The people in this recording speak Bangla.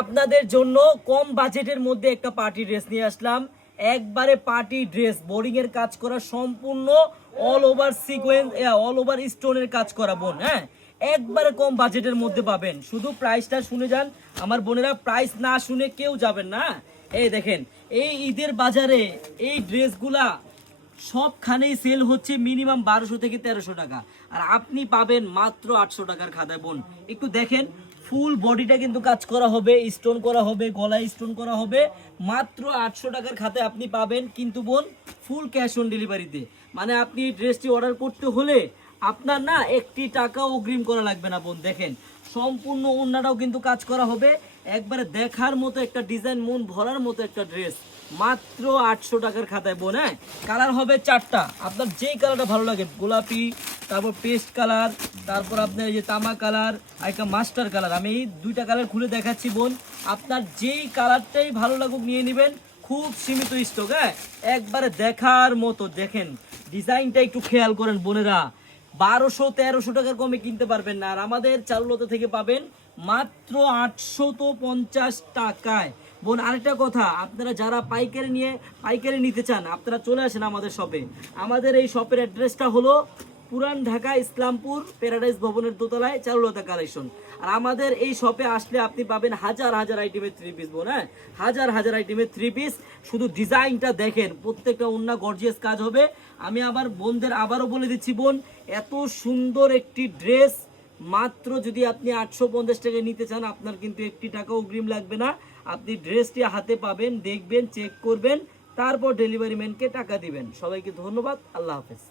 আপনাদের জন্য কম বাজেটের মধ্যে একটা পার্টি ড্রেস নিয়ে আসলাম। একবারে পার্টি ড্রেস, বোরিং এর কাজ করা, সম্পূর্ণ all over sequence, all over স্টোনের কাজ করা বোন। হ্যাঁ, একবারে কম বাজেটের মধ্যে পাবেন। শুধু প্রাইসটা শুনে যান আমার বোনেরা, প্রাইস না শুনে কেউ যাবেন না। এই দেখেন, এই ঈদের বাজারে এই ড্রেসগুলা সবখানেই সেল হচ্ছে মিনিমাম 1200 থেকে 1300 টাকা, আর আপনি পাবেন মাত্র 800 টাকার খাতায় বোন। একটু দেখেন, ফুল বডিটা কিন্তু কাজ করা হবে, স্টোন করা হবে, গলায় স্টোন করা হবে। মাত্র 800 টাকার খাতায় আপনি পাবেন কিন্তু বোন, ফুল ক্যাশ অন ডেলিভারিতে। মানে আপনি ড্রেসটি অর্ডার করতে হলে আপনার না একটি টাকাও অগ্রিম করা লাগবে না বোন। দেখেন, সম্পূর্ণ ওড়নাটাও কিন্তু কাজ করা হবে। একবারে দেখার মতো একটা ডিজাইন, মন ভরার মতো একটা ড্রেস, মাত্র 800 টাকার খাতায় বোন। হ্যাঁ, কালার হবে 4টা, আপনার যেই কালারটা ভালো লাগে, গোলাপি, তারপর পেস্ট কালার, তারপর আপনার এই যে তামা কালার, আর একটা মাস্টার কালার। আমি এই 2টা কালার খুলে দেখাচ্ছি বোন, আপনার যেই কালারটাই ভালো লাগুক নিয়ে নেবেন। খুব সীমিত স্টক। হ্যাঁ, একবারে দেখার মতো। দেখেন ডিজাইনটা একটু খেয়াল করেন বোনেরা, 1200-1300 টাকার কমে কিনতে পারবেন না। আর আমাদের চারুলতা থেকে পাবেন মাত্র 850 টাকায় বোন। আরেকটা কথা, আপনারা যারা পাইকারি নিতে চান, আপনারা চলে আসেন আমাদের শপে। আমাদের এই শপের অ্যাড্রেসটা হলো পুরান ঢাকা ইসলামপুর প্যারাডাইস ভবনের দোতলায় চারুলতা কালেকশন। আর আমাদের এই শপে আসলে আপনি পাবেন হাজার হাজার আইটেমের 3 পিস বোন। হ্যাঁ, হাজার হাজার আইটেমের 3 পিস। শুধু ডিজাইনটা দেখেন, প্রত্যেকটা ওন্না গর্জিয়াস কাজ হবে। আমি আবার বোনদের আবারও বলে দিচ্ছি বোন, এত সুন্দর একটি ড্রেস মাত্র যদি আপনি 850 টাকায় নিতে চান, আপনার কিন্তু একটি টাকা অগ্রিম লাগবে না। আপনি ড্রেসটি হাতে পাবেন, দেখবেন, চেক করবেন, তারপর ডেলিভারি ম্যানকে টাকা দিবেন। সবাইকে ধন্যবাদ, আল্লাহ হাফেজ।